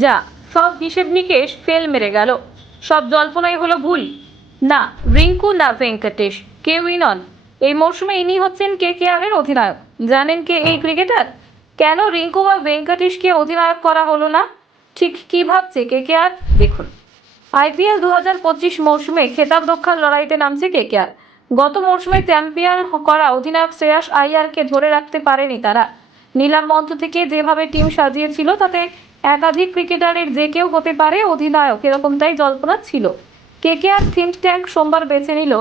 যা, সব হিসেব নিকেশ ফেল মেরে গেল। সব জল্পনাই হলো ভুল। না, রিঙ্কু না ভেঙ্কটেশ, কেউই নন। এই মরশুমে ইনি হচ্ছেন কে কে আরের অধিনায়ক। জানেন কে এই ক্রিকেটার? কেন রিঙ্কু বা ভেঙ্কটেশকে অধিনায়ক করা হলো না? ঠিক কী ভাবছে কে কে আর? দেখুন। আইপিএল দু হাজার পঁচিশ মৌসুমে খেতাব রক্ষার লড়াইতে নামছে কেকেআর গত মৌসুমে চ্যাম্পিয়ন করা অধিনায়ক শ্রেয়াস আইয়ারকে ধরে রাখতে পারেনি তারা। নিলাম মঞ্চ থেকে যেভাবে টিম সাজিয়েছিল, তাতে একাধিক ক্রিকেটারের যে কেউ হতে পারে অধিনায়ক, এরকমটাই জল্পনা ছিল। কেকেআর থিঙ্ক ট্যাঙ্ক সোমবার বেছে নিল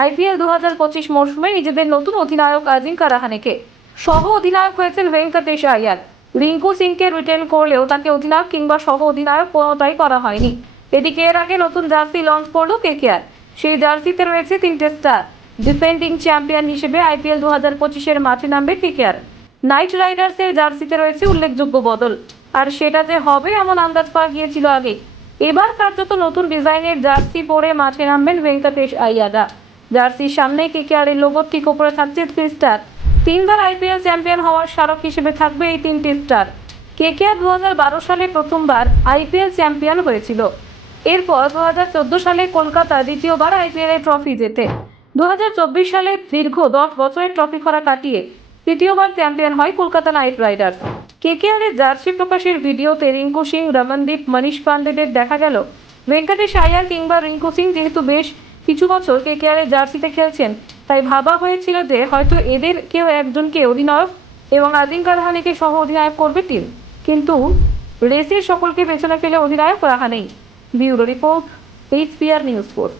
আইপিএল দু হাজার পঁচিশ মৌসুমে নিজেদের নতুন অধিনায়ক আজিঙ্কা রাহানেকে সহ অধিনায়ক হয়েছেন ভেঙ্কটেশ আয়ার। রিঙ্কু সিংকে রিটেন করলেও তাকে অধিনায়ক কিংবা সহ অধিনায়ক কোনোটাই করা হয়নি। এদিকে এর আগে নতুন জার্সি লঞ্চ করল কেকেআর। সেই জার্সিতে রয়েছে তিনটে স্টার, ডিফেন্ডিং চ্যাম্পিয়ন হিসেবে আইপিএল দু হাজার পঁচিশের মাঠে নামবে কেকেআর। নাইট রাইডার্সের জার্সিতে রয়েছে উল্লেখযোগ্য বদল। আর সেটা যে হবে এমন আন্দাজ পাওয়া গিয়েছিল আগে। এবার কার্যত নতুন ডিজাইনের জার্সি পরে মাঠে নামবেন ভেঙ্কটেশ আইয়াদা। জার্সির সামনে কেকেআরের লোগো ঠিক ওপরে থাকছে থ্রি স্টার। তিনবার আইপিএল চ্যাম্পিয়ন হওয়ার স্মারক হিসেবে থাকবে এই তিনটি স্টার। কেকেআর দু হাজার বারো সালে প্রথমবার আইপিএল চ্যাম্পিয়ন হয়েছিল। এরপর দু হাজার চোদ্দ সালে কলকাতা দ্বিতীয়বার আইপিএল এর ট্রফি জেতে। দু হাজার চব্বিশ সালে দীর্ঘ দশ বছরের ট্রফি খরা কাটিয়ে তৃতীয়বার চ্যাম্পিয়ন হয় কলকাতা নাইট রাইডার্স। কেকেআর এর জার্সি প্রকাশের ভিডিওতে রিঙ্কু সিং, রমনদীপ, মনীষ পান্ডেদের দেখা গেল। ভেঙ্কটেশ আয়ার কিংবা রিঙ্কু সিং যেহেতু বেশ কিছু বছর কেকেআর এর জার্সিতে খেলছেন, তাই ভাবা হয়েছিল যে হয়তো এদের কেউ একজনকে অধিনায়ক এবং আজিঙ্কা রাহানেকে সহ অধিনায়ক করবে টিম। কিন্তু রেসের সকলকে পেছনে ফেলে অধিনায়ক রাখা নেই bureau report, HPR news four.